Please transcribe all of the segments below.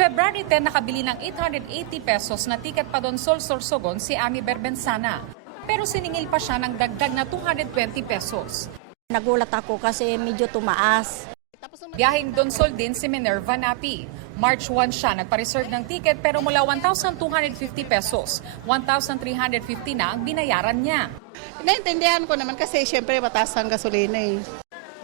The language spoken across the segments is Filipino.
February 10 nakabili ng 880 pesos na tiket pa doon Sorsogon si Ami Berbensana. Pero siningil pa siya ng dagdag na 220 pesos. Nagulat ako kasi medyo tumaas. Biyaheng Donsol din si Minerva Napi. March 1 siya nagpa-reserve ng ticket pero mula 1,250 pesos, 1,350 na ang binayaran niya. Naintindihan ko naman kasi syempre mataas ang gasolina eh.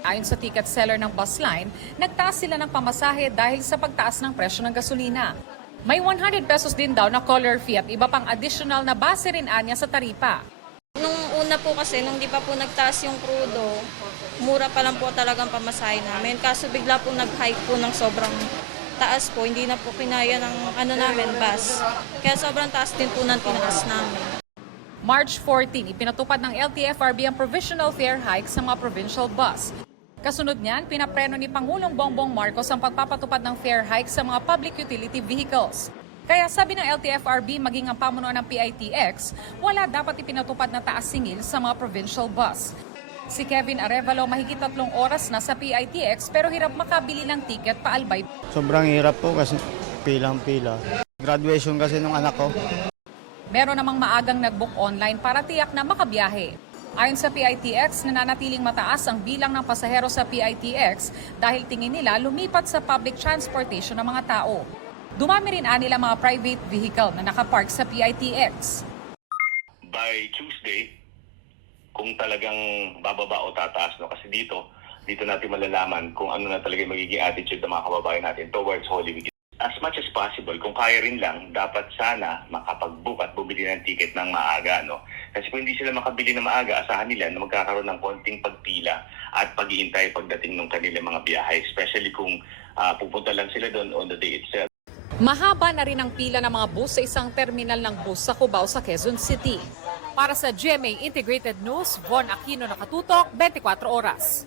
Ayon sa ticket seller ng bus line, nagtaas sila ng pamasahe dahil sa pagtaas ng presyo ng gasolina. May 100 pesos din daw na caller fee at iba pang additional na base rin anya sa taripa. Nung una po kasi, nung di pa po nagtaas yung crudo, mura pa lang po talagang pamasahe namin. Kaso bigla po nag-hike po ng sobrang taas po, hindi na po kinaya ng bus. Kaya sobrang taas din po ng tinaas namin. March 14, ipinatupad ng LTFRB ang provisional fare hike sa mga provincial bus. Kasunod niyan, pinapreno ni Pangulong Bongbong Marcos ang pagpapatupad ng fare hike sa mga public utility vehicles. Kaya sabi ng LTFRB maging ang pamunuan ng PITX, wala dapat ipinatupad na taas singil sa mga provincial bus. Si Kevin Arevalo mahigit 3 oras na sa PITX pero hirap makabili ng tiket pa Albay. Sobrang hirap po kasi pilang-pila. Graduation kasi nung anak ko. Meron namang maagang nag-book online para tiyak na makabiyahe. Ayon sa PITX, nananatiling mataas ang bilang ng pasahero sa PITX dahil tingin nila lumipat sa public transportation ng mga tao. Dumami rin nila mga private vehicle na nakapark sa PITX. By Tuesday, kung talagang bababa o tataas, no? Kasi dito natin malalaman kung ano na talaga magiging attitude ng mga kababayan natin towards Holy Week. As much as possible, kung kaya rin lang, dapat sana makapag-book at bumili ng ticket ng maaga. No? Kasi kung hindi sila makabili ng maaga, asahan nila na magkakaroon ng konting pagpila at pag-iintay pagdating ng kanilang mga biyahe, especially kung pupunta lang sila doon on the day itself. Mahaba na rin ang pila ng mga bus sa isang terminal ng bus sa Cubao sa Quezon City. Para sa GMA Integrated News, Von Aquino nakatutok, 24 oras.